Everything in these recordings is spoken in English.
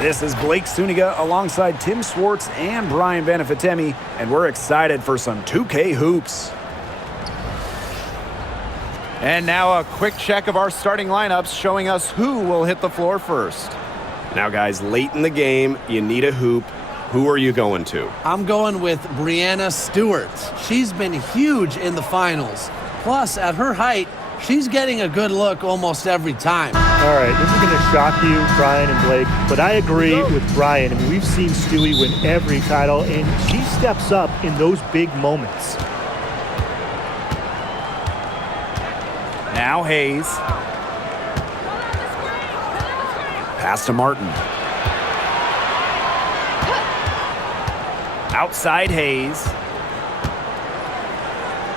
This is Blake Suniga alongside Tim Swartz and Brian Benefitemi, and we're excited for some 2K hoops. And now a quick check of our starting lineups showing us who will hit the floor first. Now, guys, late in the game, you need a hoop. Who are you going to? I'm going with Brianna Stewart. She's been huge in the finals. Plus, at her height, she's getting a good look almost every time. All right, this is going to shock you, Brian and Blake, but I agree with Brian. I mean, we've seen Stewie win every title, and she steps up in those big moments. Now Hayes. Pass to Martin. Outside Hayes.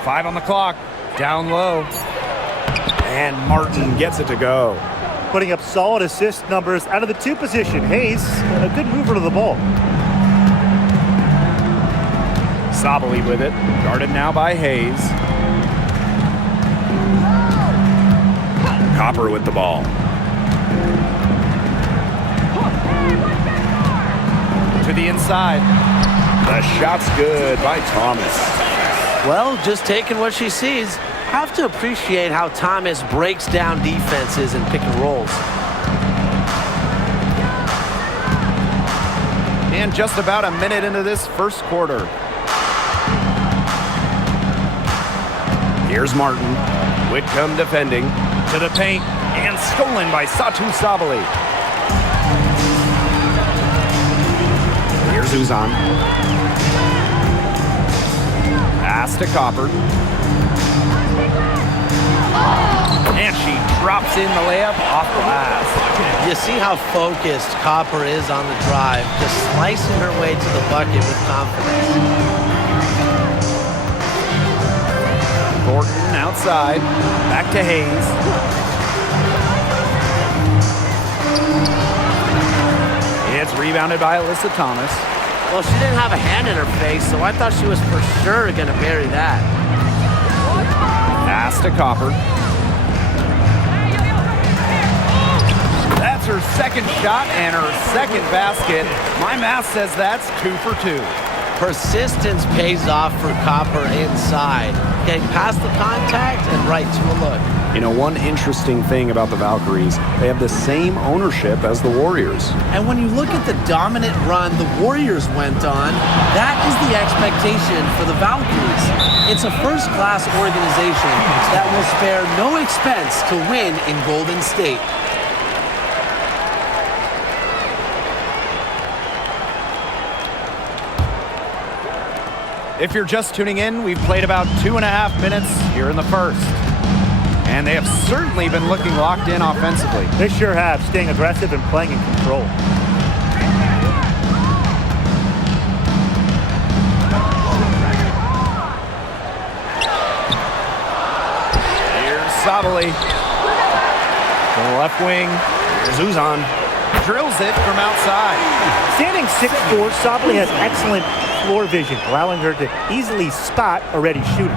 5 on the clock. Down low. And Martin gets it to go. Putting up solid assist numbers out of the 2 position. Hayes, a good mover to the ball. Sabali with it. Guarded now by Hayes. Copper with the ball. To the inside. The shot's good by Thomas. Well, just taking what she sees. Have to appreciate how Thomas breaks down defenses and pick and rolls. And just about a minute into this first quarter. Here's Martin. Whitcomb defending. To the paint. And stolen by Satu Sabali. Here's Uzan. Pass to Copper. And she drops in the layup off glass. You see how focused Copper is on the drive, just slicing her way to the bucket with confidence. Thornton outside. Back to Hayes. It's rebounded by Alyssa Thomas. Well, she didn't have a hand in her face, so I thought she was for sure going to bury that. Pass to Copper. That's her second shot and her second basket. My math says that's 2 for 2. Persistence pays off for Copper inside. Getting past the contact and right to a look. You know, one interesting thing about the Valkyries, they have the same ownership as the Warriors. And when you look at the dominant run the Warriors went on, that is the expectation for the Valkyries. It's a first-class organization that will spare no expense to win in Golden State. If you're just tuning in, we've played about 2.5 minutes here in the first. And they have certainly been looking locked in offensively. They sure have, staying aggressive and playing in control. Here's Sabali. To the left wing. Here's Uzan. Drills it from outside. Standing 6'4", Sabali has excellent floor vision, allowing her to easily spot a ready shooter.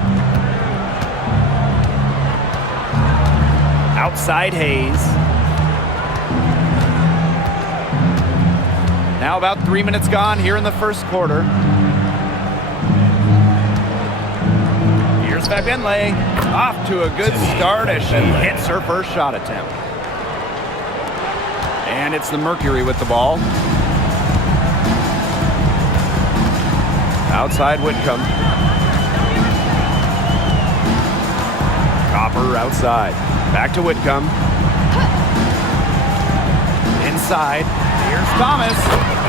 Outside Hayes. Now about 3 minutes gone here in the first quarter. Here's Fabenle. Off to a good start as she hits her first shot attempt. And it's the Mercury with the ball. Outside Whitcomb. Copper outside. Back to Whitcomb. Inside. Here's Thomas.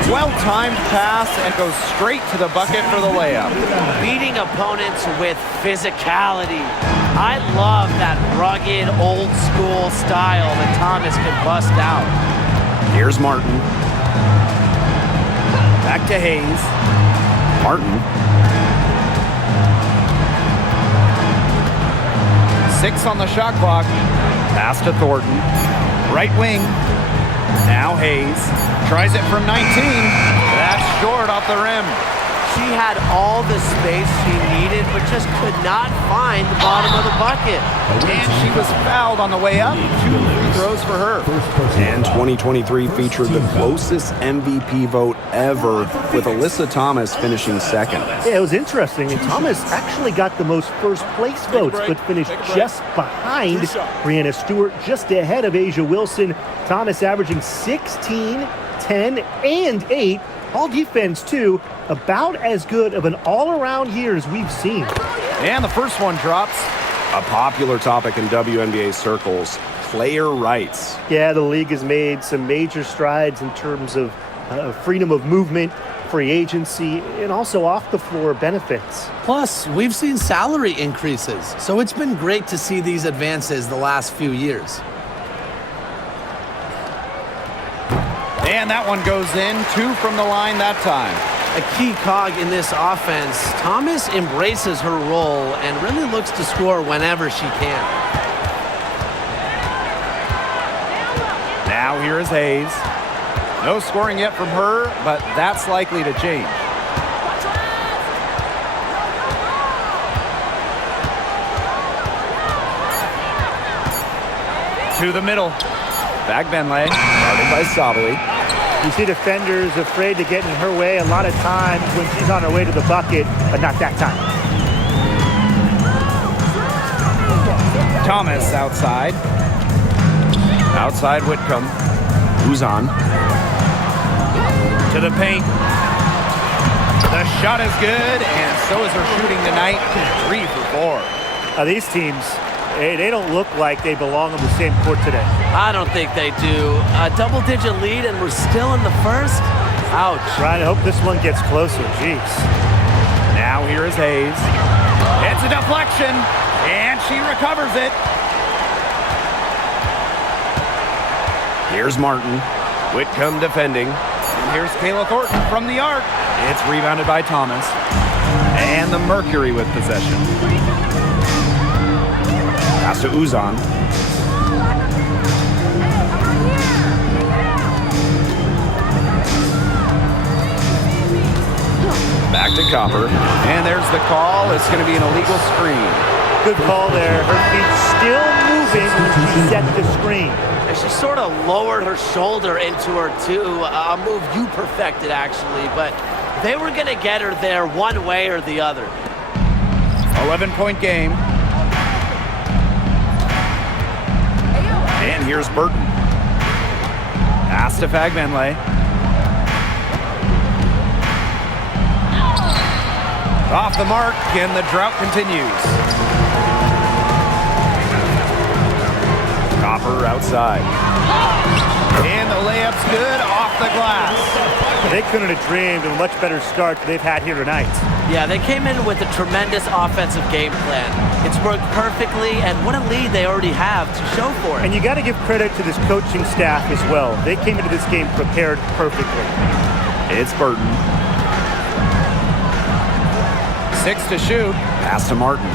Well-timed pass and goes straight to the bucket for the layup. Beating opponents with physicality. I love that rugged, old-school style that Thomas can bust out. Here's Martin. Back to Hayes. Martin. 6 on the shot clock. Pass to Thornton. Right wing. Now Hayes. Tries it from 19. That's short off the rim. She had all the space she needed, but just could not find the bottom of the bucket. And she was fouled on the way up. 2 free throws for her. And 2023 featured the closest MVP vote ever, with Alyssa Thomas finishing second. Yeah, it was interesting. And Thomas actually got the most first-place votes, but finished just behind Brianna Stewart, just ahead of Asia Wilson. Thomas averaging 16, 10, and 8. All defense, too. About as good of an all-around year as we've seen. And the first one drops. A popular topic in WNBA circles, player rights. Yeah, the league has made some major strides in terms of freedom of movement, free agency, and also off-the-floor benefits. Plus, we've seen salary increases, so it's been great to see these advances the last few years. And that one goes in. 2 from the line that time. A key cog in this offense, Thomas embraces her role and really looks to score whenever she can. Now here is Hayes. No scoring yet from her, but that's likely to change. To the middle. Back Benlay. Guarded by Sabali. You see defenders afraid to get in her way a lot of times when she's on her way to the bucket, but not that time. Thomas outside. Outside Whitcomb. Who's on? To the paint. The shot is good, and so is her shooting tonight. 3 for 4. These teams, they don't look like they belong on the same court today. I don't think they do. A double-digit lead and we're still in the first? Ouch. Ryan, I hope this one gets closer. Jeez. Now here is Hayes. It's a deflection, and she recovers it. Here's Martin. Whitcomb defending. And here's Kayla Thornton from the arc. It's rebounded by Thomas. And the Mercury with possession. Pass to Uzan. Back to Copper. And there's the call. It's going to be an illegal screen. Good call there. Her feet still moving when she set the screen. And she sort of lowered her shoulder into her, too. A move you perfected, actually. But they were going to get her there one way or the other. 11-point game. And here's Burton. Pass to Fagbenlay. Off the mark, and the drought continues. Copper outside. And the layup's good off the glass. They couldn't have dreamed of a much better start than they've had here tonight. Yeah, they came in with a tremendous offensive game plan. It's worked perfectly, and what a lead they already have to show for it. And you got to give credit to this coaching staff as well. They came into this game prepared perfectly. It's Burton. 6 to shoot. Pass to Martin.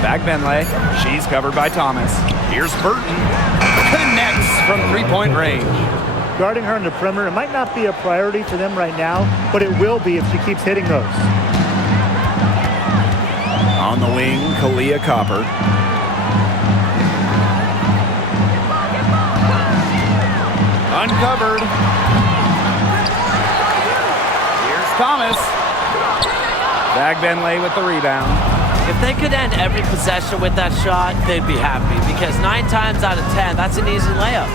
Back Benlay. She's covered by Thomas. Here's Burton. Connects from 3-point range. Guarding her in the perimeter, it might not be a priority for them right now, but it will be if she keeps hitting those. On the wing, Kalia Copper. Uncovered. Here's Thomas. Back Benlay with the rebound. If they could end every possession with that shot, they'd be happy, because 9 times out of 10, that's an easy layup.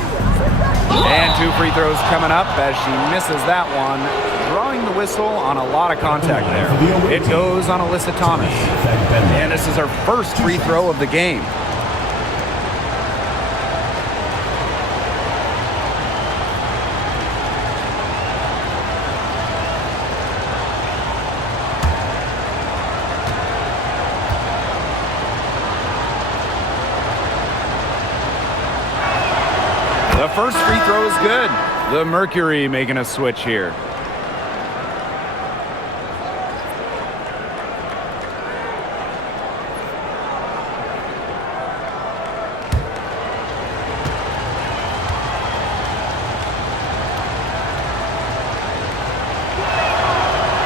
And 2 free throws coming up as she misses that one, drawing the whistle on a lot of contact there. It goes on Alyssa Thomas. And this is her first free throw of the game. The first free throw is good. The Mercury making a switch here.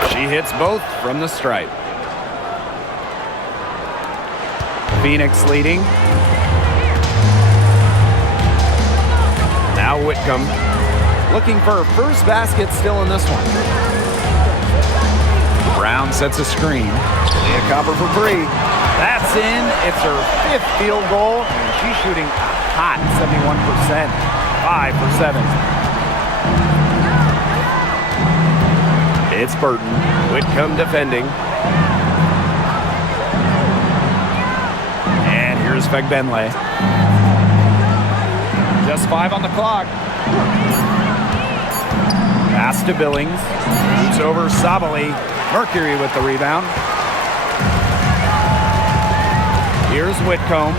She hits both from the stripe. Phoenix leading. Now Whitcomb looking for her first basket still in this one. Brown sets a screen. Leah Copper for three. That's in. It's her 5th field goal, and she's shooting a hot 71%. 5 for 7. It's Burton. Whitcomb defending. And here's Fagbenle. Just 5 on the clock. Pass to Billings. Shoots over Sabali. Mercury with the rebound. Here's Whitcomb.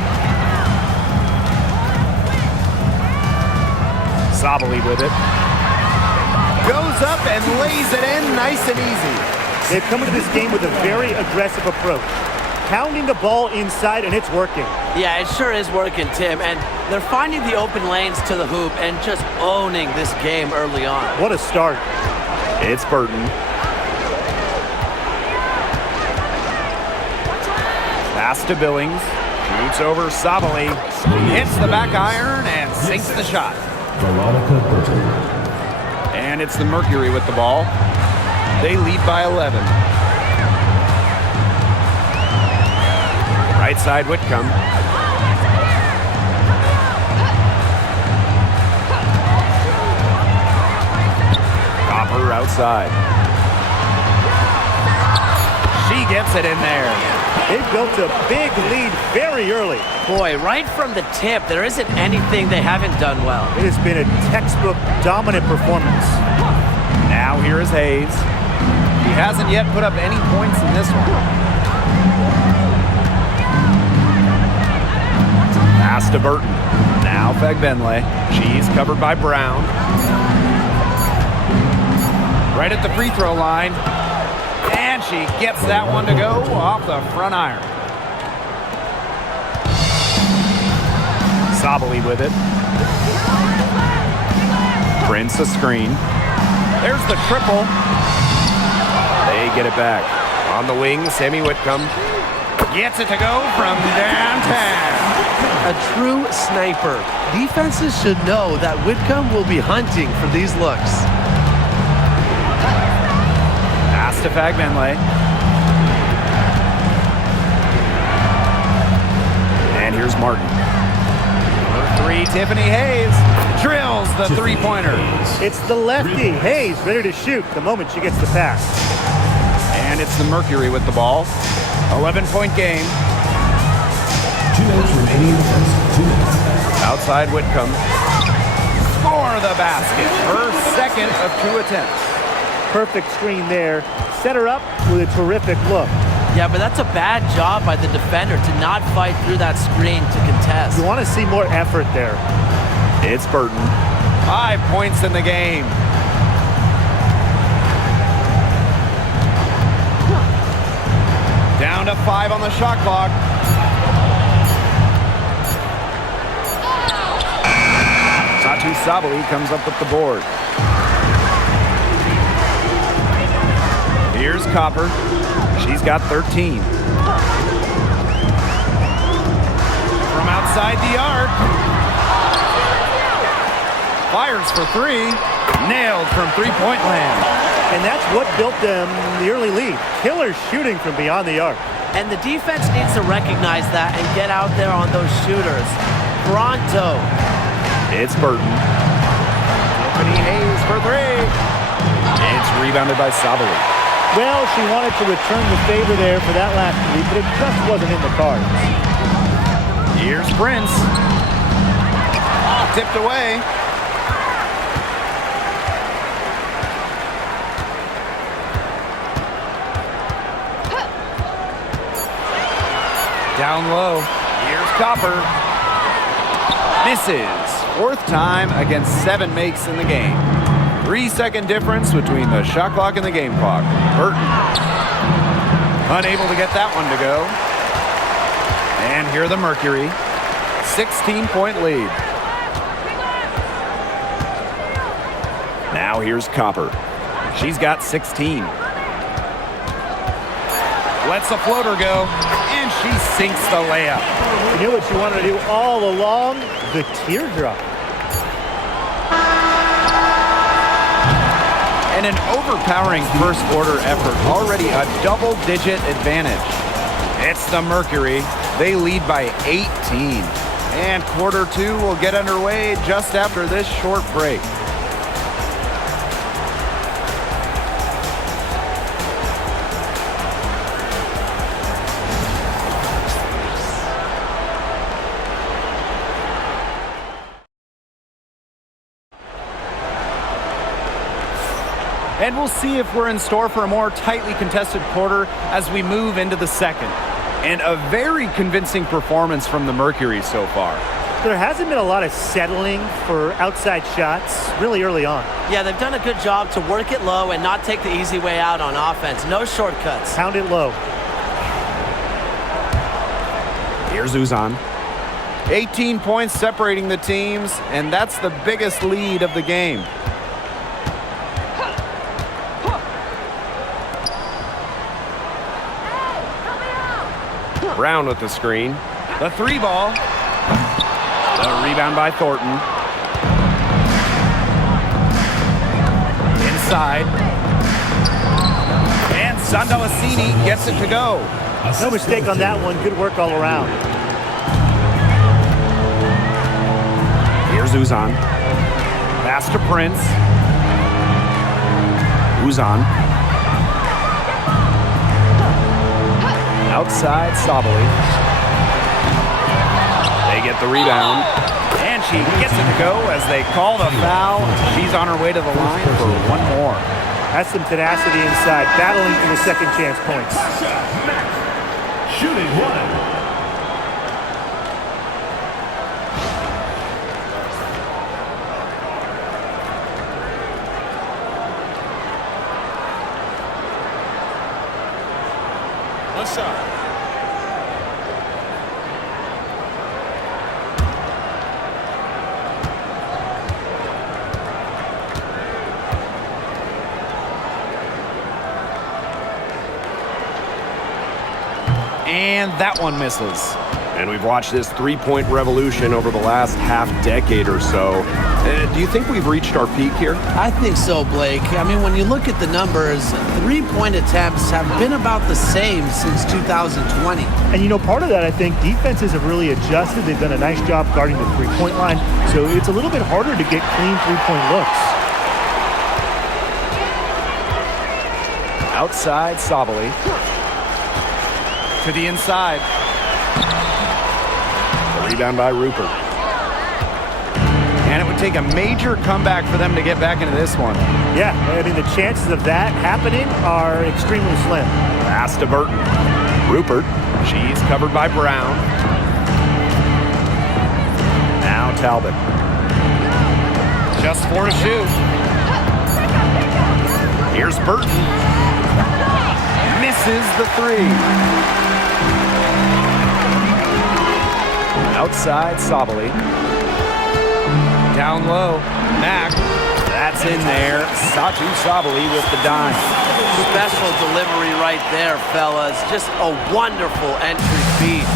Sabali with it. Goes up and lays it in nice and easy. They've come into this game with a very aggressive approach. Pounding the ball inside, and it's working. Yeah, it sure is working, Tim. And they're finding the open lanes to the hoop and just owning this game early on. What a start. It's Burton. Pass to Billings. Shoots over Sabali. Hits the back iron and sinks the shot. And it's the Mercury with the ball. They lead by 11. Right side Whitcomb. Copper outside. She gets it in there. They built a big lead very early. Boy, right from the tip, there isn't anything they haven't done well. It has been a textbook dominant performance. Now here is Hayes. He hasn't yet put up any points in this one. Pass to Burton. Now Fagbenle. She's covered by Brown. Right at the free throw line. And she gets that one to go off the front iron. Sabali with it. Prince a screen. There's the triple. They get it back. On the wing, Sammy Whitcomb gets it to go from downtown. A true sniper. Defenses should know that Whitcomb will be hunting for these looks. Pass to Fagbenle. And here's Martin. Number 3, Tiffany Hayes. Drills the three-pointer. It's the lefty, Hayes, ready to shoot the moment she gets the pass. And it's the Mercury with the ball. 11-point game. 2 minutes remaining in the first. 2 minutes. Outside Whitcomb. For the basket. Her second of 2 attempts. Perfect screen there. Set her up with a terrific look. Yeah, but that's a bad job by the defender to not fight through that screen to contest. You want to see more effort there. It's Burton. 5 points in the game. Down to 5 on the shot clock. Satu Sabali comes up with the board. Here's Copper. She's got 13. From outside the arc. Fires for 3. Nailed from three-point land. And that's what built them the early lead. Killer shooting from beyond the arc. And the defense needs to recognize that and get out there on those shooters. Pronto. It's Burton. Tiffany Hayes for 3. It's rebounded by Sabali. Well, she wanted to return the favor there for that last three, but it just wasn't in the cards. Here's Prince. Tipped away. Down low. Here's Copper. Misses. 4th time against 7 makes in the game. 3-second difference between the shot clock and the game clock. Burton unable to get that one to go. And here the Mercury. 16-point lead. Now here's Copper. She's got 16. Lets the floater go, and she sinks the layup. You knew what you wanted to do all along, the teardrop. And an overpowering first quarter effort, already a double-digit advantage. It's the Mercury. They lead by 18. And quarter two will get underway just after this short break. And we'll see if we're in store for a more tightly contested quarter as we move into the second. And a very convincing performance from the Mercury so far. There hasn't been a lot of settling for outside shots really early on. Yeah, they've done a good job to work it low and not take the easy way out on offense. No shortcuts. Pound it low. Here's Uzan. 18 points separating the teams, and that's the biggest lead of the game. Brown with the screen. The three ball. The rebound by Thornton. Inside. And Sandalasini gets it to go. No mistake on that one. Good work all around. Here's Uzan. Pass to Prince. Uzan. Outside Sabali. They get the rebound. And she gets it to go as they call the foul. She's on her way to the line for one more. That's some tenacity inside, battling for the second chance points. Shooting one. And that one misses. And we've watched this three-point revolution over the last half-decade or so. Do you think we've reached our peak here? I think so, Blake. I mean, when you look at the numbers, three-point attempts have been about the same since 2020. And you know, part of that, I think, defenses have really adjusted. They've done a nice job guarding the three-point line, so it's a little bit harder to get clean three-point looks. Outside Sabali. To the inside. The rebound by Rupert. And it would take a major comeback for them to get back into this one. Yeah, I mean, the chances of that happening are extremely slim. Pass to Burton. Rupert. She's covered by Brown. Now Talbot. Just 4 to shoot. Here's Burton. Misses the three. Outside Sabali. Down low. Mack. That's in there. Satu Sabali with the dime. Special delivery right there, fellas. Just a wonderful entry feed.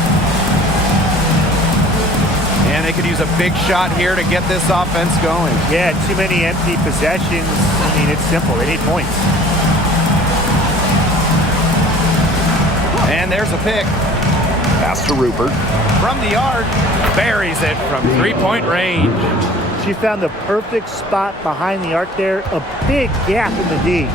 And they could use a big shot here to get this offense going. Yeah, too many empty possessions. I mean, it's simple. They need points. And there's a pick. Pass to Rupert. From the arc, buries it from three-point range. She found the perfect spot behind the arc there. A big gap in the D.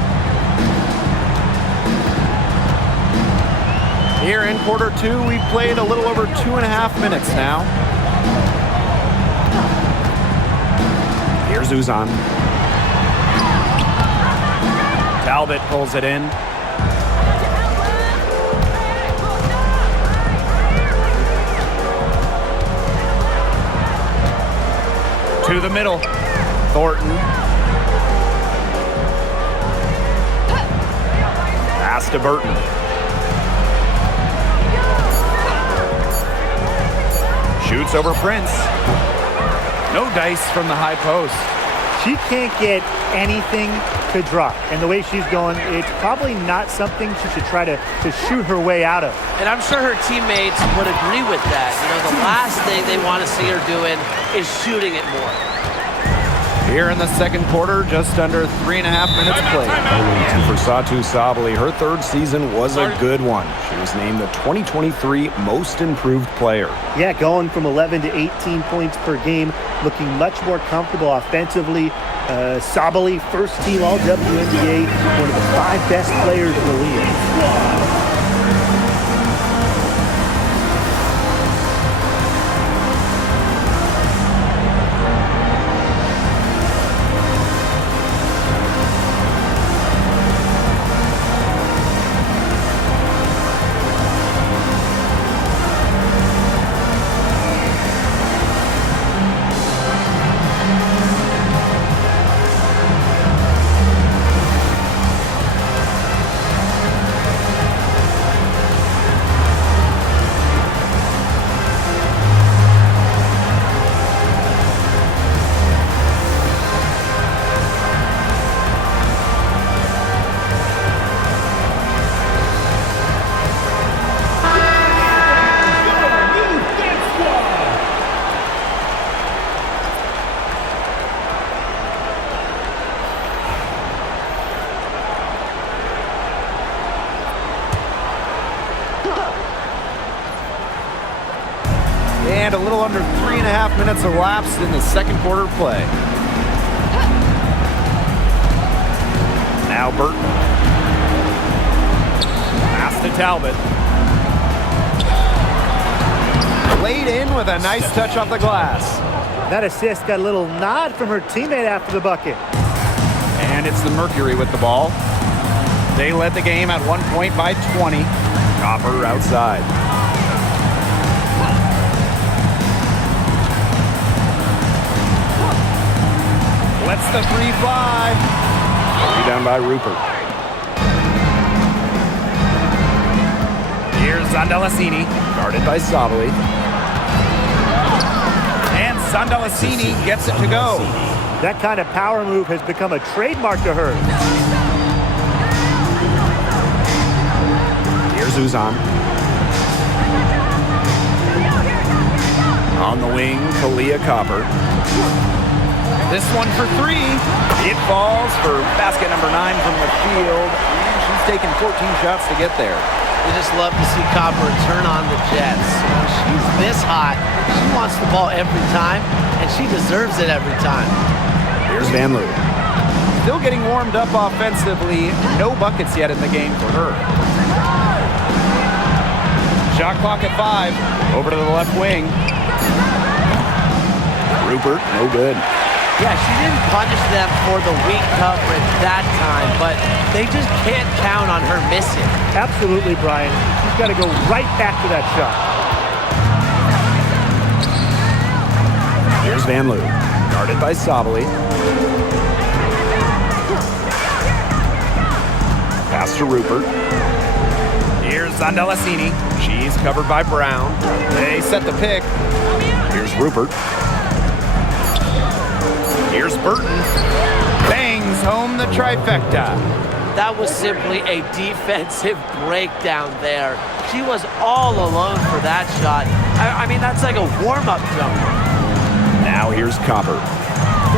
Here in quarter two, we've played a little over 2.5 minutes now. Here's Uzan. Talbot pulls it in. To the middle. Thornton. Pass to Burton. Shoots over Prince. No dice from the high post. She can't get anything to drop. And the way she's going, it's probably not something she should try to shoot her way out of. And I'm sure her teammates would agree with that. You know, the last thing they want to see her doing is shooting it more. Here in the second quarter, just under 3.5 minutes played. And for Satou Sabally, her third season was a good one. She was named the 2023 Most Improved Player. Yeah, going from 11 to 18 points per game, looking much more comfortable offensively. Sabally, first team all WNBA, one of the 5 best players in the league. And a little under 3.5 minutes elapsed in the second quarter play. Now Burton. Pass to Talbot. Laid in with a nice touch off the glass. That assist got a little nod from her teammate after the bucket. And it's the Mercury with the ball. They led the game at 1 point by 20. Copper outside. Lets the 3 fly. Rebound by Rupert. Here's Zandalasini, Guarded by Sabally. and Zandalasini gets it to go. That kind of power move has become a trademark to her. Here's Uzan. On the wing, Kalia Copper. This one for 3. It falls for basket number 9 from the field. And she's taken 14 shots to get there. We just love to see Copper turn on the Jets. You know, she's this hot. She wants the ball every time, and she deserves it every time. Here's Van Loo. Still getting warmed up offensively. No buckets yet in the game for her. Shot clock at 5. Over to the left wing. Rupert, no good. Yeah, she didn't punish them for the weak coverage that time, but they just can't count on her missing. Absolutely, Brian. She's got to go right back to that shot. Here's Van Loo. Guarded by Sabally. Pass to Rupert. Here's Zandalasini. She's covered by Brown. They set the pick. Here's Rupert. Here's Burton. Bangs home the trifecta. That was simply a defensive breakdown there. She was all alone for that shot. I mean, that's like a warm-up jumper. Now here's Copper.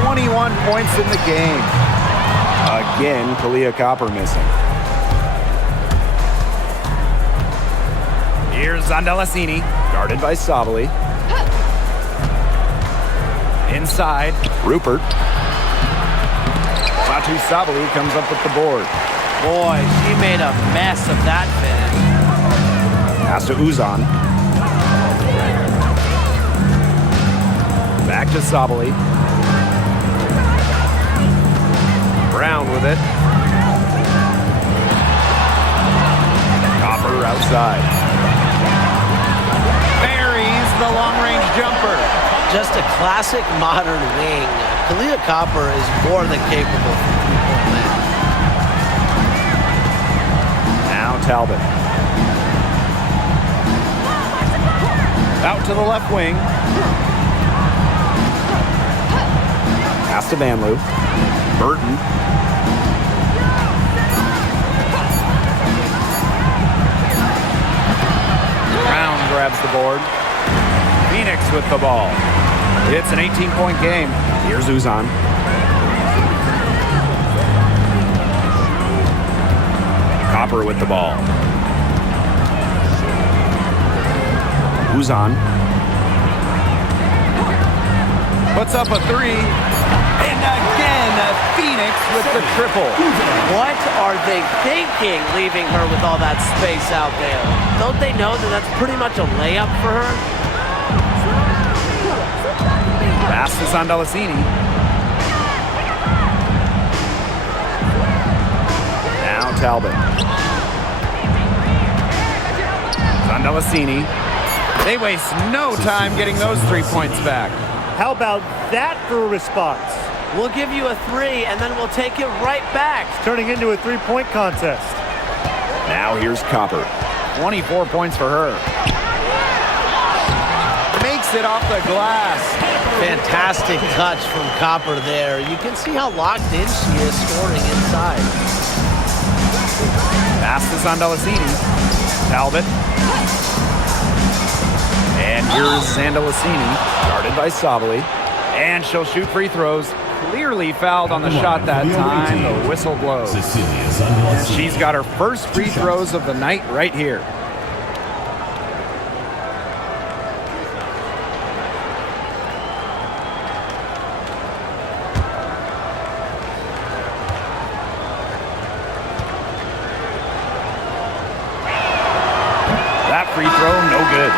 21 points in the game. Again, Kalia Copper missing. Here's Zandalasini. Guarded by Sabally. Inside. Rupert. Satou Sabally comes up with the board. Boy, she made a mess of that finish. Pass to Uzan. Back to Sabally. Brown with it. Copper outside. Buries the long-range jumper. Just a classic modern wing. Kalia Copper is more than capable of three-point land. Now Talbot. Out to the left wing. Pass to Van Loo. Burton. grabs the board. Phoenix with the ball. It's an 18-point game. Here's Uzan. Copper with the ball. Uzan. Puts up a three. And again, Phoenix with the triple. What are they thinking, leaving her with all that space out there? Don't they know that that's pretty much a layup for her? Pass to Sandalasini. Now Talbot. Sandalasini. They waste no time getting those 3 points back. How about that for a response? We'll give you a three, and then we'll take it right back. It's turning into a three-point contest. Now here's Copper. 24 points for her. Makes it off the glass. Fantastic touch from Copper there. You can see how locked in she is scoring inside. Pass to Sandalasini. Talbot. And here's Sandalasini, guarded by Sabali. And she'll shoot free throws. Clearly fouled on the shot that time. The whistle blows. She's got her first free throws of the night right here. That free throw, no good.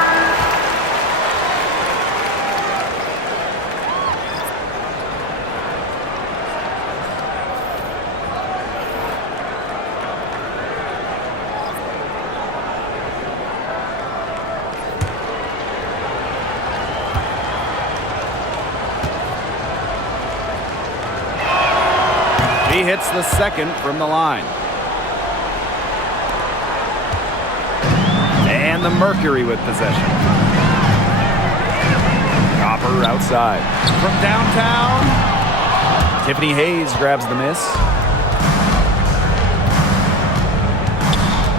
He hits the second from the line. And the Mercury with possession. Copper outside. From downtown, Tiffany Hayes grabs the miss.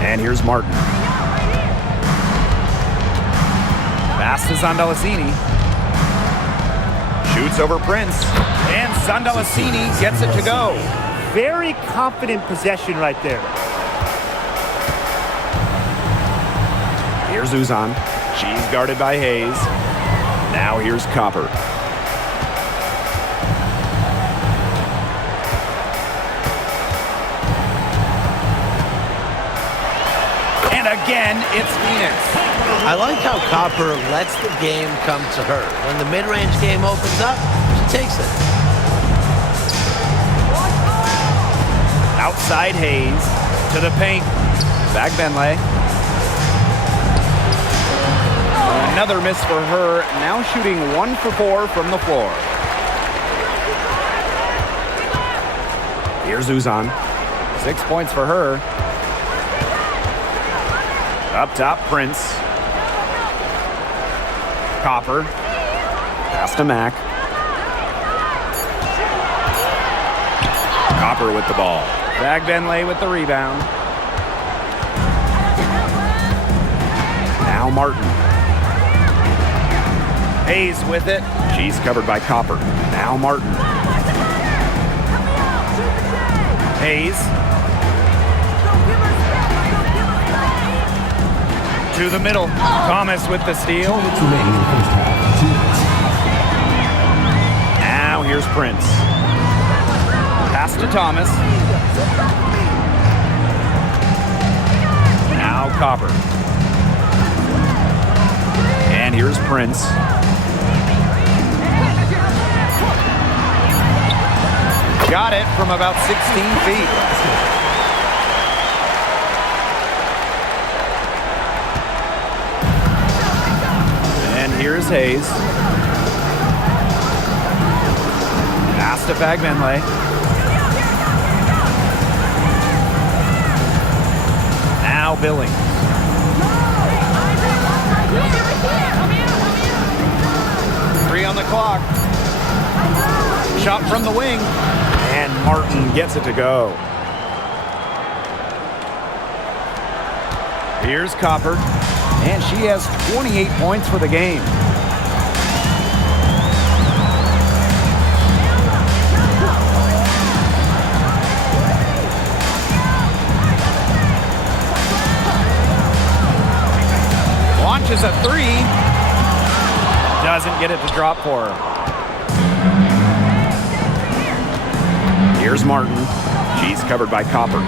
And here's Martin. Pass to Sandalasini. Shoots over Prince. And Sandalasini gets it to go. Very confident possession right there. Here's Uzan. She's guarded by Hayes. Now here's Copper. And again, it's Phoenix. I like how Copper lets the game come to her. When the mid-range game opens up, she takes it. Outside Hayes to the paint. Back Benley. Another miss for her. Now shooting 1 for 4 from the floor. Here's Uzan. 6 points for her. Up top, Prince. Copper. Pass to Mack. Copper with the ball. Bag Benley with the rebound. Now Martin. Hayes with it. She's covered by Copper. Now Martin. Hayes. To the middle. Thomas with the steal. Now here's Prince. Pass to Thomas. Now Copper. And here's Prince. Got it from about 16 feet. And here's Hayes. Pass to Fagbenley. Now Billings. Three on the clock. Shot from the wing. And Martin gets it to go. Here's Copper. And she has 28 points for the game. Launches a three. Doesn't get it to drop for her. Here's Martin. She's covered by Copper.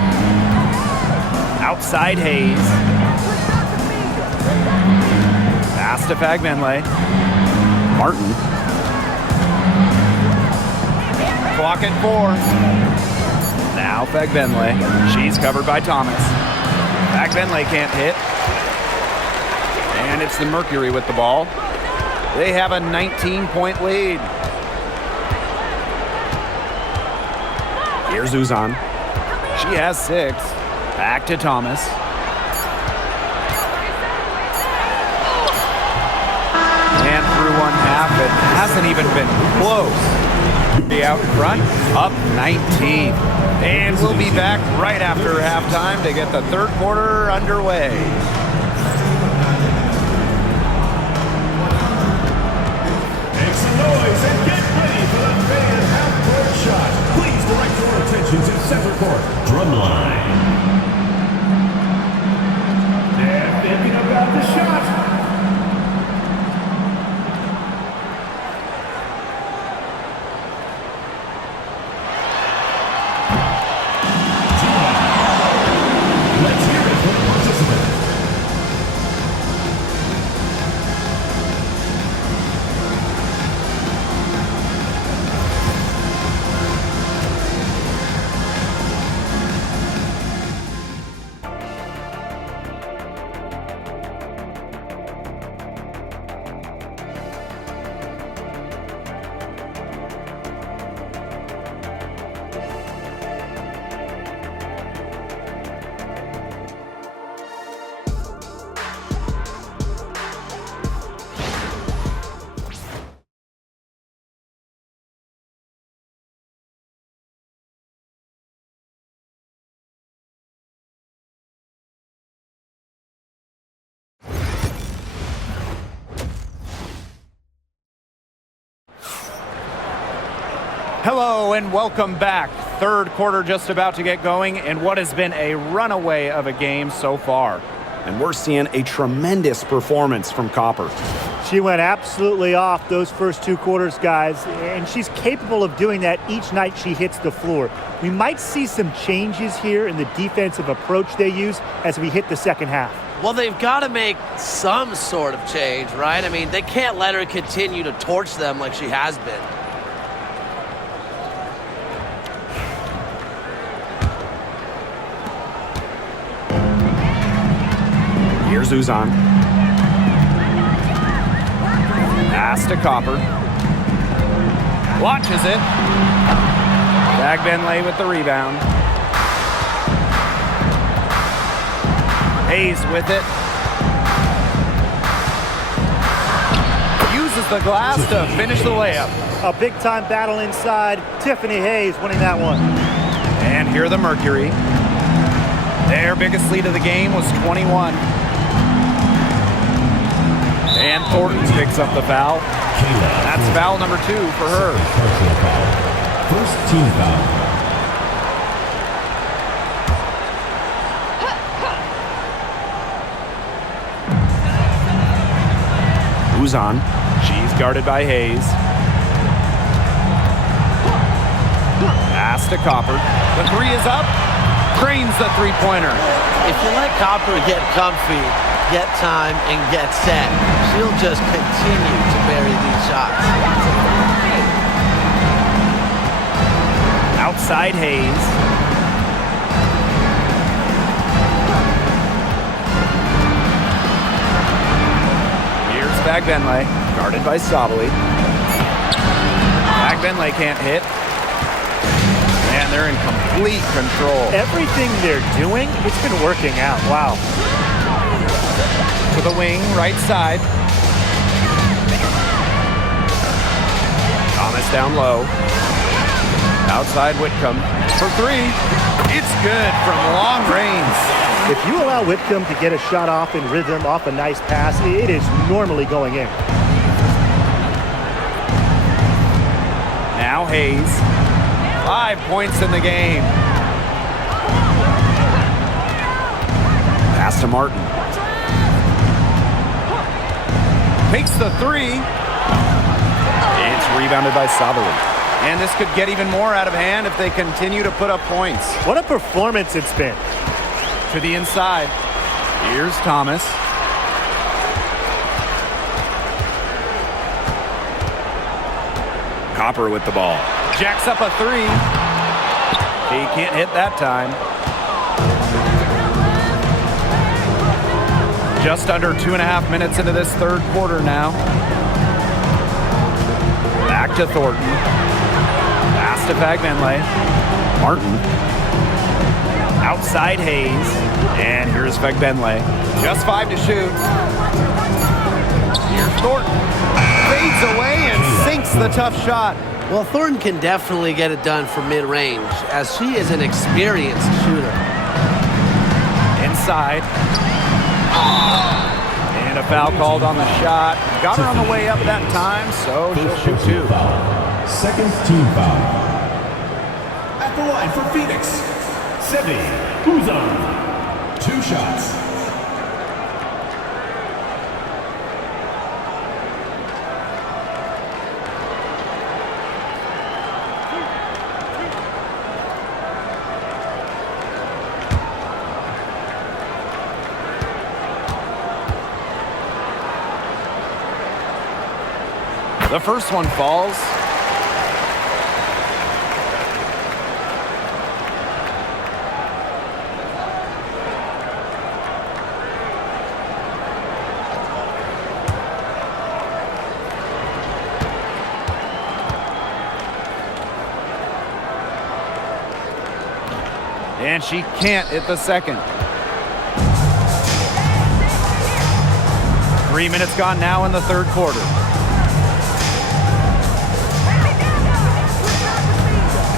Outside Hayes. Pass to Fagbenle. Martin. Clock at 4. Now Fagbenle. She's covered by Thomas. Fagbenle can't hit. And it's the Mercury with the ball. They have a 19-point lead. Here's Uzan. She has 6. Back to Thomas. And through one half, it hasn't even been close. Be out in front, up 19. And we'll be back right after halftime to get the third quarter underway. Make some noise and get ready for the fan half-court shot. Please direct your attention to center court. Drumline. They're thinking about the shot. Let's hear it from the participant. Hello and welcome back. Third quarter just about to get going in what has been a runaway of a game so far. And we're seeing a tremendous performance from Copper. She went absolutely off those first 2 quarters, guys, and she's capable of doing that each night she hits the floor. We might see some changes here in the defensive approach they use as we hit the second half. Well, they've got to make some sort of change, right? I mean, they can't let her continue to torch them like she has been. Here's Uzan. Pass to Copper. Launches it. Fagbenle with the rebound. Hayes with it. Uses the glass to finish the layup. A big-time battle inside. Tiffany Hayes winning that one. And here the Mercury. Their biggest lead of the game was 21. And Thornton picks up the foul. That's foul number 2 for her. First team foul. Uzan. She's guarded by Hayes. Pass to Copper. The 3 is up. Cranes the three-pointer. If you let Copper get comfy, get time, and get set, she'll just continue to bury these shots. Outside Hayes. Here's Fagbenle, guarded by Sabali. Fagbenle can't hit. And they're in complete control. Everything they're doing, it's been working out. Wow. To the wing, right side. Thomas down low. Outside Whitcomb for 3. It's good from long range. If you allow Whitcomb to get a shot off in rhythm, off a nice pass, it is normally going in. Now Hayes. 5 points in the game. Pass to Martin. Takes the 3. It's rebounded by Sabali. And this could get even more out of hand if they continue to put up points. What a performance it's been. To the inside. Here's Thomas. Copper with the ball. Jacks up a 3. He can't hit that time. Just under 2.5 minutes into this third quarter now. Back to Thornton. Pass to Fagbenle. Martin. Outside Hayes. And here's Fagbenle. Just 5 to shoot. Here's Thornton. Fades away and sinks the tough shot. Well, Thornton can definitely get it done from mid-range, as she is an experienced shooter. Inside. And a foul called on the shot. Got her on the way up that time, so she'll shoot 2. Second team foul. At the line for Phoenix, Sebi Uzan. 2 shots. The first one falls. And she can't hit the second. 3 minutes gone now in the third quarter.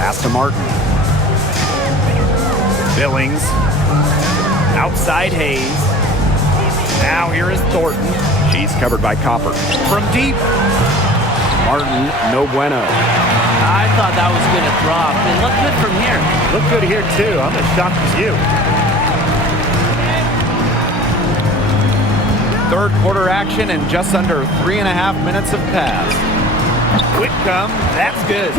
Pass to Martin. Billings. Outside Hayes. Now here is Thornton. She's covered by Copper. From deep. Martin, no bueno. I thought that was going to drop. It looked good from here. Look good here, too. I'm as shocked as you. Third quarter action and just under 3.5 minutes have passed. Whitcomb, that's good.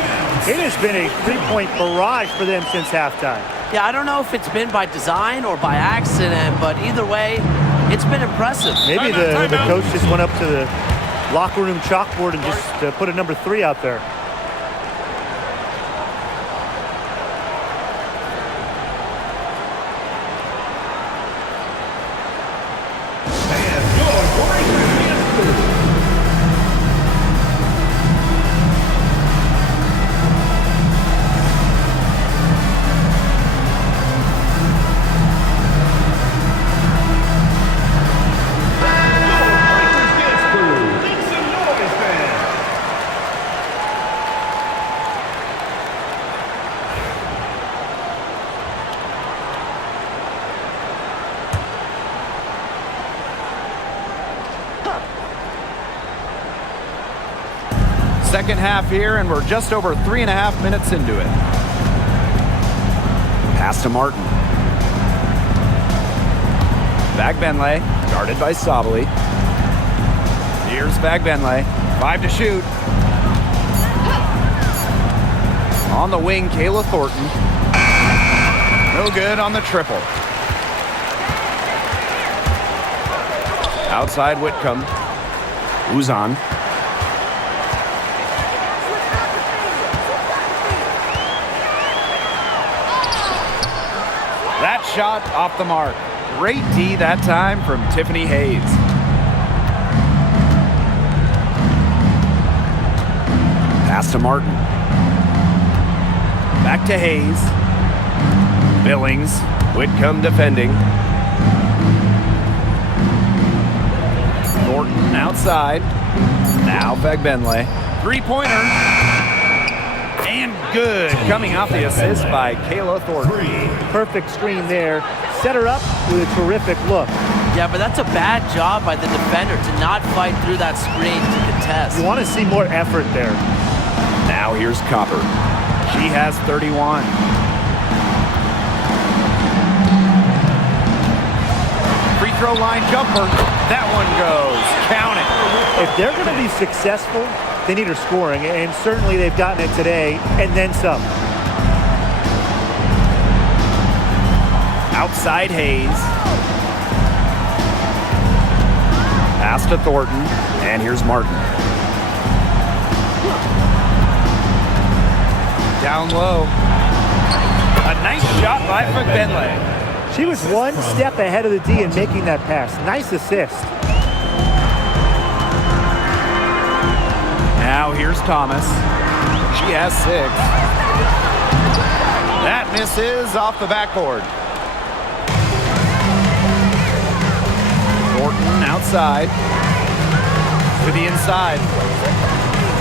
It has been a three-point barrage for them since halftime. Yeah, I don't know if it's been by design or by accident, but either way, it's been impressive. Maybe the coach just went up to the locker room chalkboard and just put a number 3 out there. Second half here, and we're just over 3.5 minutes into it. Pass to Martin. Fagbenle, guarded by Sabali. Here's Fagbenle. 5 to shoot. On the wing, Kayla Thornton. No good on the triple. Outside Whitcomb. Uzan. That shot off the mark. Great D that time from Tiffany Hayes. Pass to Martin. Back to Hayes. Billings. Whitcomb defending. Thornton outside. Now Fagbenle. Three-pointer. And good. Coming off the assist by Kayla Thornton. Perfect screen there. Set her up with a terrific look. Yeah, but that's a bad job by the defender to not fight through that screen to contest. You want to see more effort there. Now here's Copper. She has 31. Free throw line jumper. That one goes. Count it. If they're going to be successful, they need her scoring, and certainly they've gotten it today, and then some. Outside Hayes. Pass to Thornton. And here's Martin. Down low. A nice shot by McBenley. She was one step ahead of the D in making that pass. Nice assist. Now here's Thomas. She has 6. That misses off the backboard. Thornton outside to the inside.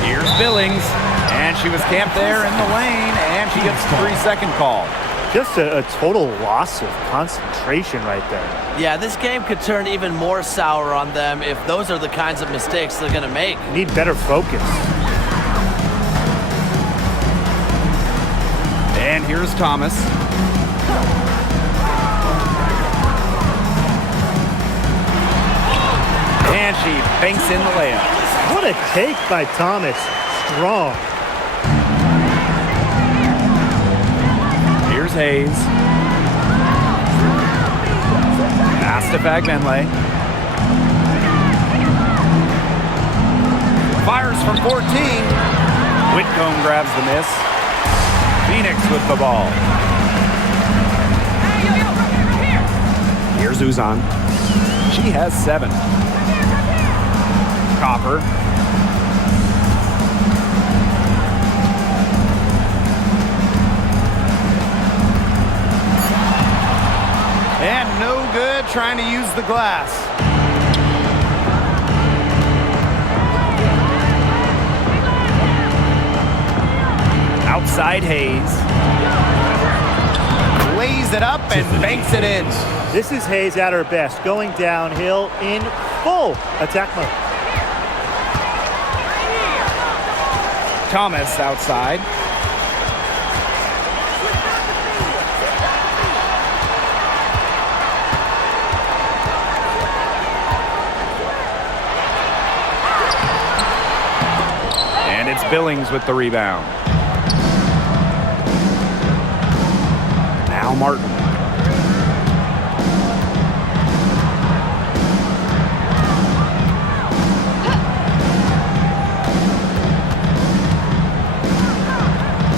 Here's Billings, and she was camped there in the lane, and she gets a 3-second call. Just a total loss of concentration right there. Yeah, this game could turn even more sour on them if those are the kinds of mistakes they're going to make. Need better focus. And here's Thomas. And she banks in the layup. What a take by Thomas. Strong. Here's Hayes. Pass to Bagbenley. Fires from 14. Whitcomb grabs the miss. Phoenix with the ball. Here's Uzan. She has 7. Copper. And no good trying to use the glass. Outside Hayes. Lays it up and banks it in. This is Hayes at her best, going downhill in full attack mode. Thomas outside. And it's Billings with the rebound. Now Martin.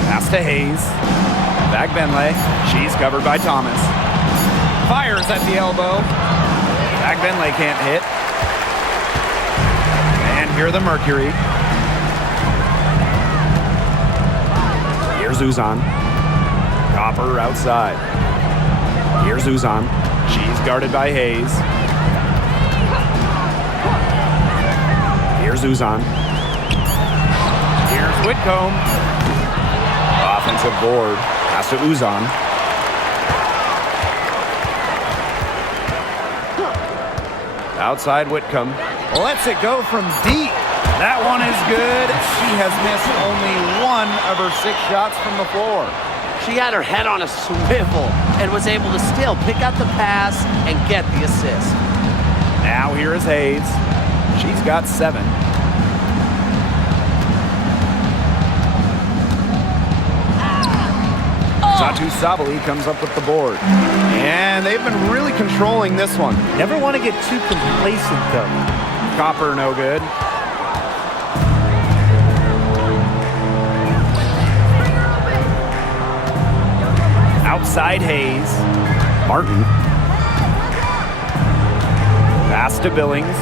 Pass to Hayes. Bagbenley. She's covered by Thomas. Fires at the elbow. Bagbenley can't hit. And here are the Mercury. Here's Uzan. Copper outside. Here's Uzan. She's guarded by Hayes. Here's Uzan. Here's Whitcomb. Offensive board. Pass to Uzan. Outside Whitcomb. Lets it go from deep. That one is good. She has missed only 1 of her 6 shots from the floor. She had her head on a swivel and was able to still pick out the pass and get the assist. Now here is Hayes. She's got 7. Satu Sabali comes up with the board. And they've been really controlling this one. Never want to get too complacent, though. Copper no good. Outside Hayes. Martin. Pass to Billings.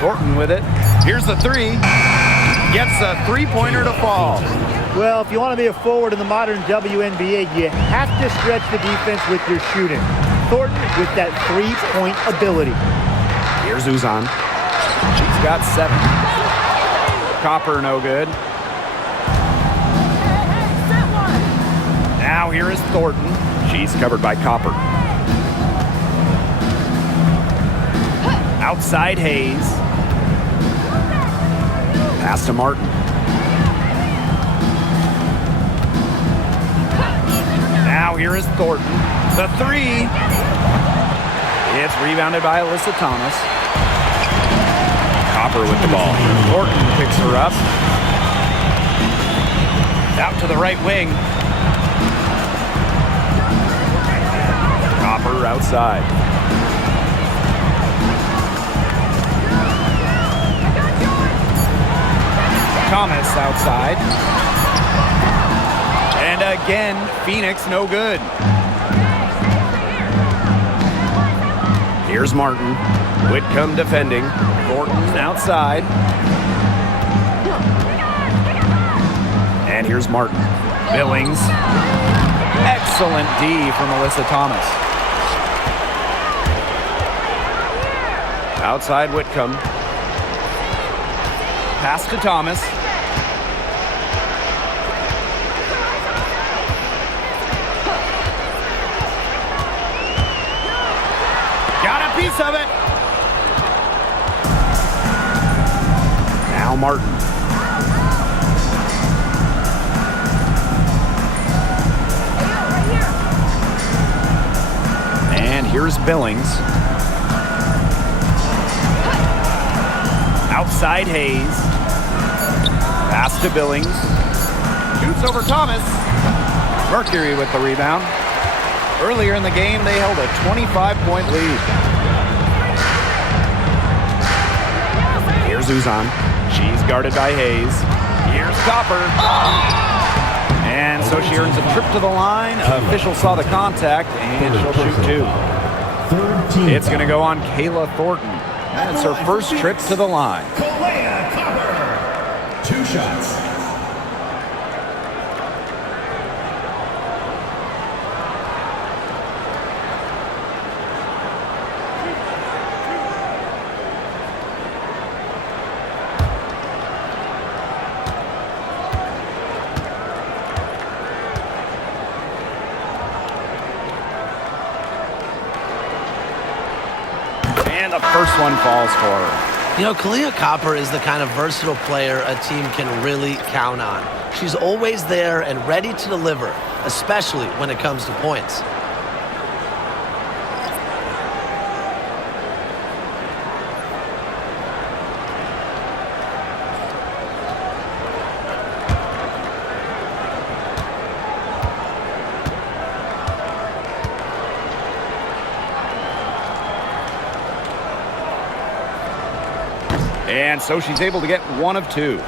Thornton with it. Here's the 3. Gets a 3-pointer to fall. Well, if you want to be a forward in the modern WNBA, you have to stretch the defense with your shooting. Thornton with that 3-point ability. Here's Uzan. She's got 7. Copper, no good. Now here is Thornton. She's covered by Copper. Outside Hayes. Pass to Martin. Now here is Thornton. The 3. It's rebounded by Alyssa Thomas. Copper with the ball. Thornton picks her up. Out to the right wing. Copper outside. Thomas outside. And again, Phoenix no good. Here's Martin. Whitcomb defending. Thornton outside. And here's Martin. Billings. Excellent D from Alyssa Thomas. Outside Whitcomb. Pass to Thomas. Got a piece of it. Now Martin. And here's Billings. Outside Hayes. Pass to Billings. Shoots over Thomas. Mercury with the rebound. Earlier in the game, they held a 25-point lead. Here's Uzan. She's guarded by Hayes. Here's Copper. And so she earns a trip to the line. Official saw the contact, and she'll shoot 2. It's going to go on Kayla Thornton. That's her first trip to the line. Copper. 2 shots. And the first one falls for her. You know, Kalia Copper is the kind of versatile player a team can really count on. She's always there and ready to deliver, especially when it comes to points. And so she's able to get 1 of 2.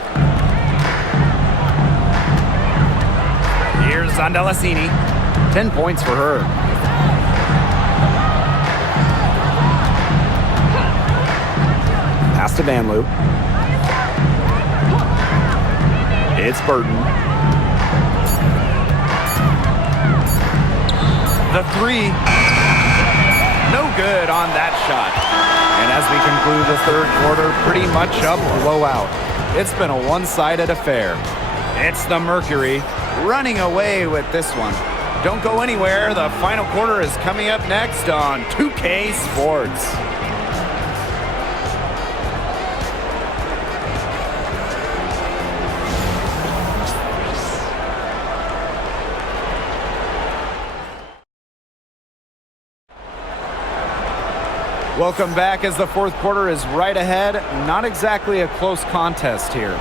Here's Zandalasini. 10 points for her. Pass to Vanloo. It's Burton. The 3. No good on that shot. And as we conclude the third quarter, pretty much a blowout. It's been a one-sided affair. It's the Mercury running away with this one. Don't go anywhere. The final quarter is coming up next on 2K Sports. Welcome back as the fourth quarter is right ahead. Not exactly a close contest here.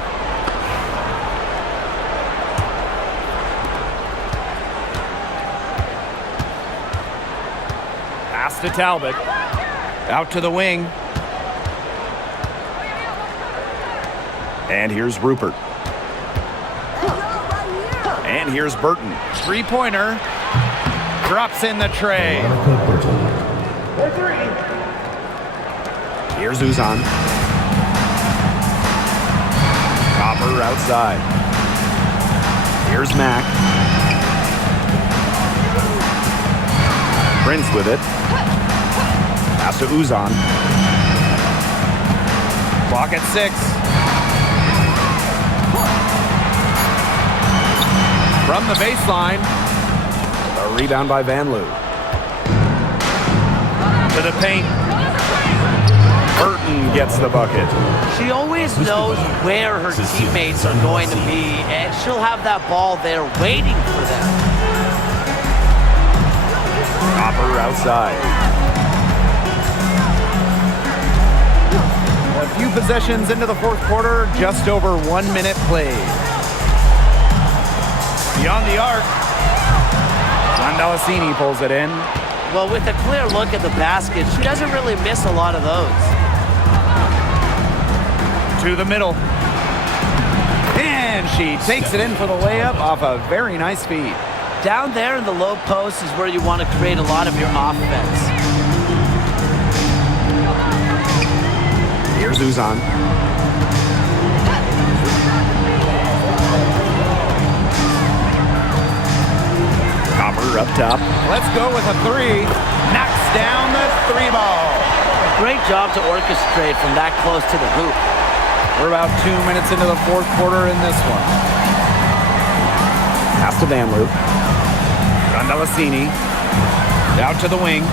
Pass to Talbot. Out to the wing. And here's Rupert. And here's Burton. Three-pointer. Drops in the tray. Here's Uzan. Copper outside. Here's Mack. Prince with it. Pass to Uzan. Clock at 6. From the baseline. A rebound by Van Loo. To the paint. Burton gets the bucket. She always knows where her teammates are going to be, and she'll have that ball there waiting for them. Copper outside. A few possessions into the fourth quarter, just over 1 minute played. Beyond the arc. Zandalasini pulls it in. Well, with a clear look at the basket, she doesn't really miss a lot of those. To the middle. And she takes it in for the layup off a very nice feed. Down there in the low post is where you want to create a lot of your offense. Here's Uzan. Copper up top. Let's go with a 3. Knocks down the 3 ball. Great job to orchestrate from that close to the hoop. We're about 2 minutes into the fourth quarter in this one. Pass to Van Loo. Zandalasini. Out to the wing.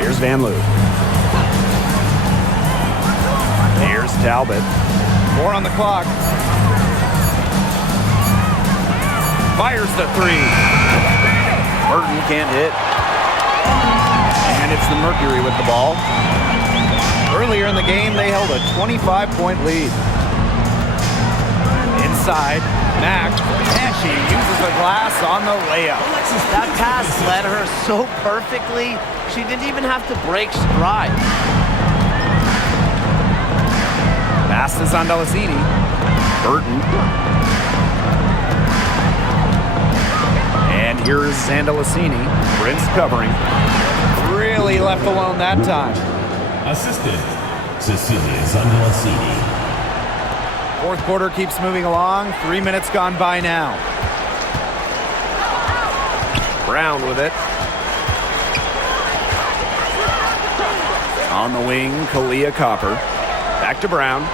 Here's Van Loo. Here's Talbot. 4 on the clock. Fires the 3. Burton can't hit. And it's the Mercury with the ball. Earlier in the game, they held a 25-point lead. Inside, Mack, and she uses the glass on the layup. That pass led her so perfectly, she didn't even have to break stride. Pass to Zandalasini. Burton. And here's Zandalasini. Prince covering. Really left alone that time. Assistant, Cecilia Zandalasini. Fourth quarter keeps moving along. 3 minutes gone by now. Brown with it. On the wing, Kalia Copper. Back to Brown.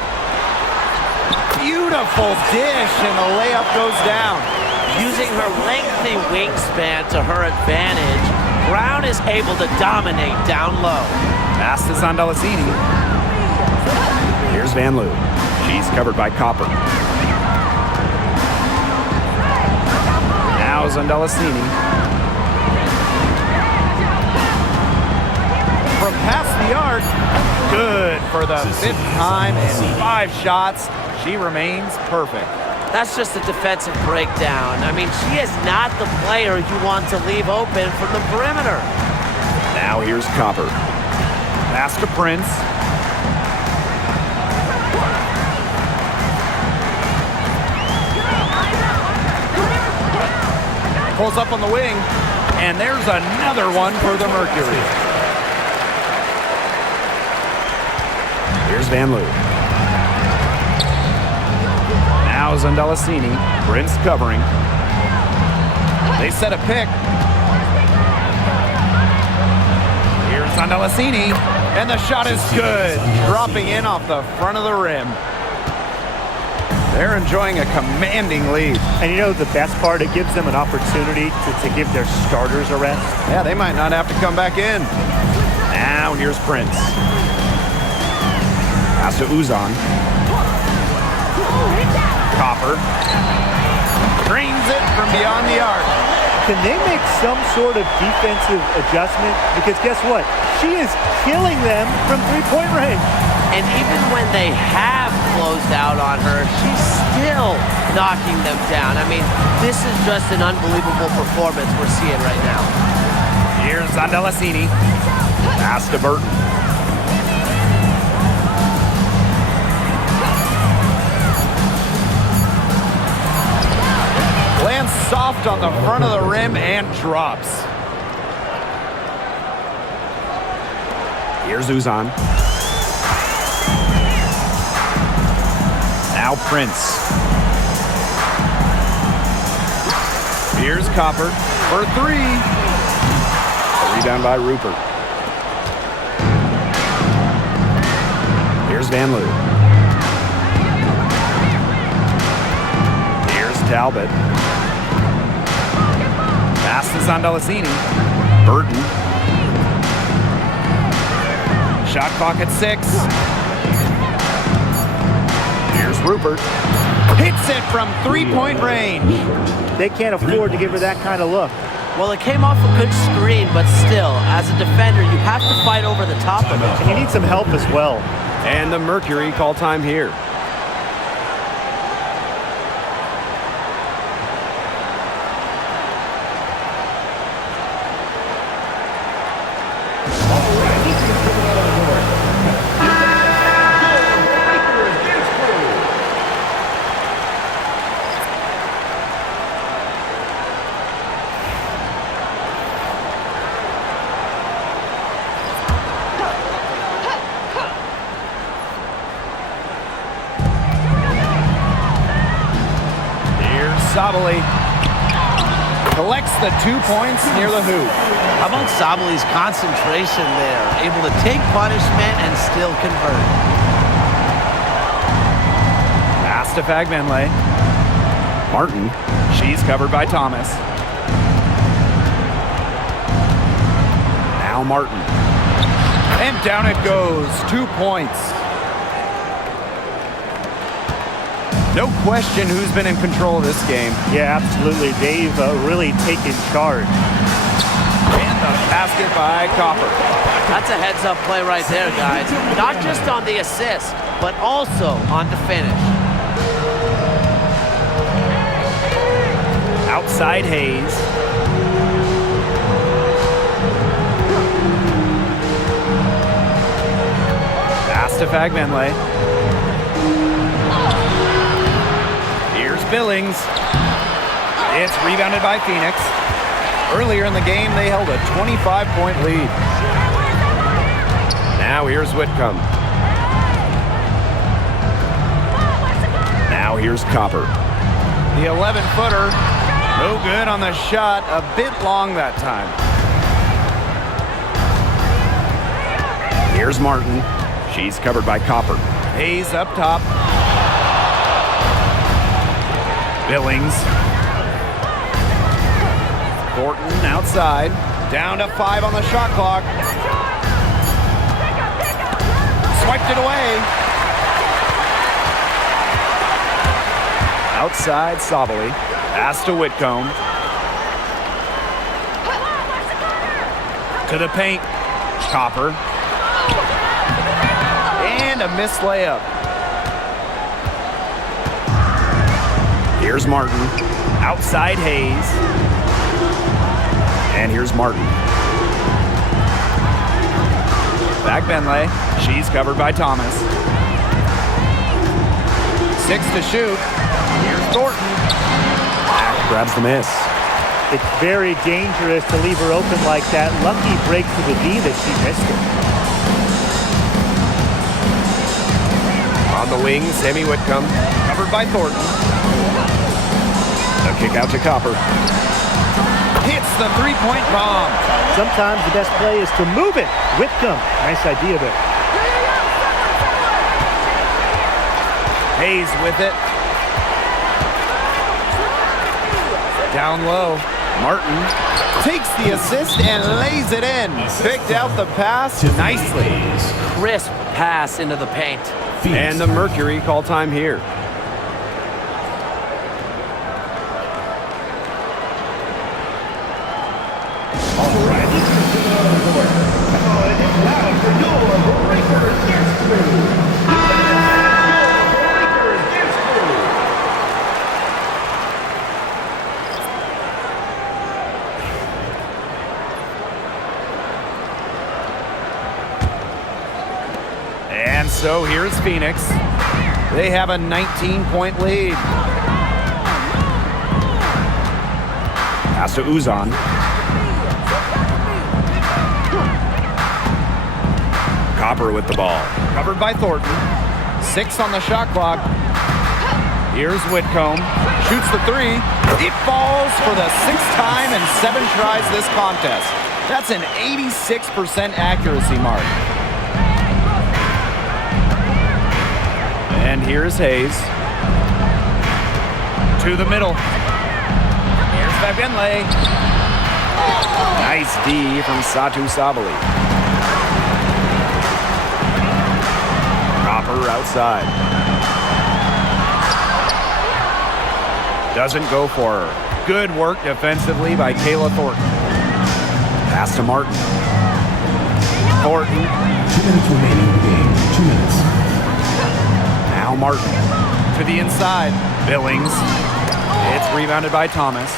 Beautiful dish, and the layup goes down. Using her lengthy wingspan to her advantage, Brown is able to dominate down low. Pass to Zandalasini. Here's Van Loo. She's covered by Copper. Now Zandalasini. From past the arc. Good for the 5th time in 5 shots. She remains perfect. That's just a defensive breakdown. I mean, she is not the player you want to leave open from the perimeter. Now here's Copper. Pass to Prince. Pulls up on the wing, and there's another one for the Mercury. Here's Van Loo. Now Zandalasini. Prince covering. They set a pick. Here's Zandalasini, and the shot is good, dropping in off the front of the rim. They're enjoying a commanding lead. And you know the best part, it gives them an opportunity to give their starters a rest. Yeah, they might not have to come back in. Now here's Prince. Pass to Uzan. Copper drains it from beyond the arc. Can they make some sort of defensive adjustment? Because guess what? She is killing them from three-point range. And even when they have closed out on her, she's still knocking them down. I mean, this is just an unbelievable performance we're seeing right now. Here's Zandalasini. Pass to Burton. Lands soft on the front of the rim and drops. Here's Uzan. Now Prince. Here's Copper for 3. A rebound by Rupert. Here's Van Loo. Here's Talbot. Passes on Delacini. Burton. Shot clock at 6. Here's Rupert. Hits it from three-point range. They can't afford to give her that kind of look. Well, it came off a good screen, but still, as a defender, you have to fight over the top of it. And you need some help as well. And the Mercury call time here. Sabali collects the 2 points near the hoop. How about Sabali's concentration there? Able to take punishment and still convert. Pass to Fagbenle. Martin. She's covered by Thomas. Now Martin. And down it goes. 2 points. No question who's been in control of this game. Yeah, absolutely. They've really taken charge. And the basket by Copper. That's a heads-up play right there, guys. Not just on the assist, but also on the finish. Outside Hayes. Pass to Fagbenle. Billings. It's rebounded by Phoenix. Earlier in the game, they held a 25-point lead. Now here's Whitcomb. Now here's Copper. The 11-footer, no good on the shot. A bit long that time. Here's Martin. She's covered by Copper. Hayes up top. Billings. Thornton outside. Down to 5 on the shot clock. Swiped it away. Outside Sabali. Pass to Whitcomb. To the paint. Copper. And a missed layup. Here's Martin. Outside Hayes. And here's Martin. Fagbenle. She's covered by Thomas. 6 to shoot. Here's Thornton. Grabs the miss. It's very dangerous to leave her open like that. Lucky break to the D that she missed it. On the wing, Sammy Whitcomb. Covered by Thornton. A kick out to Copper. Hits the three-point bomb. Sometimes the best play is to move it. Whitcomb, nice idea there. Hayes with it. Down low. Martin takes the assist and lays it in. Picked out the pass nicely. Crisp pass into the paint. And the Mercury call time here. And so here's Phoenix. They have a 19-point lead. Pass to Uzan. Copper with the ball. Covered by Thornton. 6 on the shot clock. Here's Whitcomb. Shoots the 3. It falls for the 6th time in 7 tries this contest. That's an 86% accuracy mark. here's Hayes. To the middle. Here's Fabianle. Nice D from Satu Sabali. Copper outside. Doesn't go for her. Good work defensively by Kayla Thornton. Pass to Martin. Thornton. 2 minutes remaining in the game. 2 minutes. Now Martin. To the inside. Billings. It's rebounded by Thomas.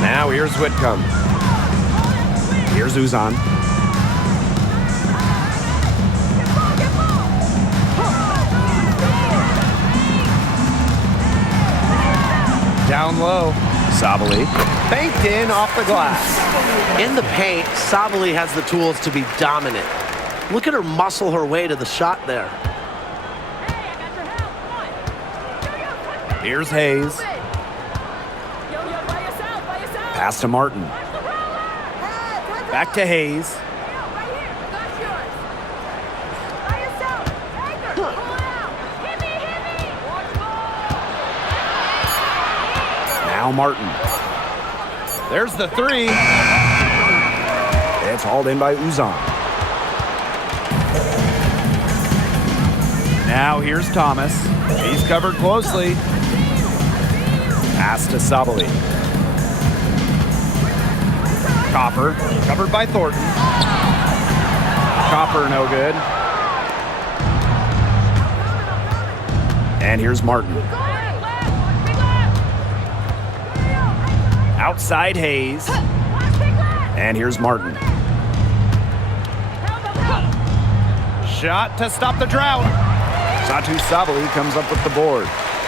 Now here's Whitcomb. Here's Uzan. Down low. Sabali. Banked in off the glass. In the paint, Sabali has the tools to be dominant. Look at her muscle her way to the shot there. Here's Hayes. Pass to Martin. Back to Hayes. Now Martin. There's the three. It's hauled in by Uzan. Now here's Thomas. He's covered closely. Pass to Sabali. Copper, covered by Thornton. Copper, no good. And here's Martin. Outside Hayes. And here's Martin. Shot to stop the drought. Satu Sabali comes up with the board.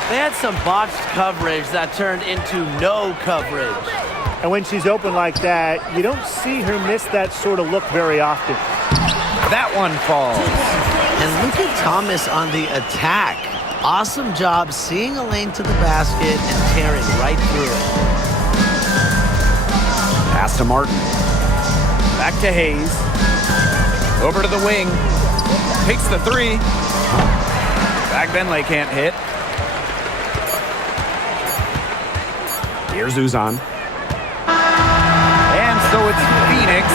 They had some botched coverage that turned into no coverage. And when she's open like that, you don't see her miss that sort of look very often. That one falls. And look at Thomas on the attack. Awesome job seeing a lane to the basket and tearing right through it. Pass to Martin. Back to Hayes. Over to the wing. Takes the three. Benley can't hit. Here's Uzan. And so it's Phoenix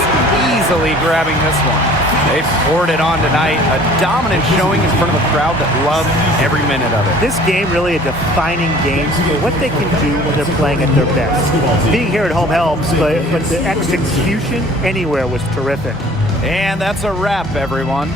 easily grabbing this one. They poured it on tonight. A dominant showing in front of a crowd that loved every minute of it. This game really a defining game for what they can do when they're playing at their best. Being here at home helps, but the execution anywhere was terrific. And that's a wrap, everyone.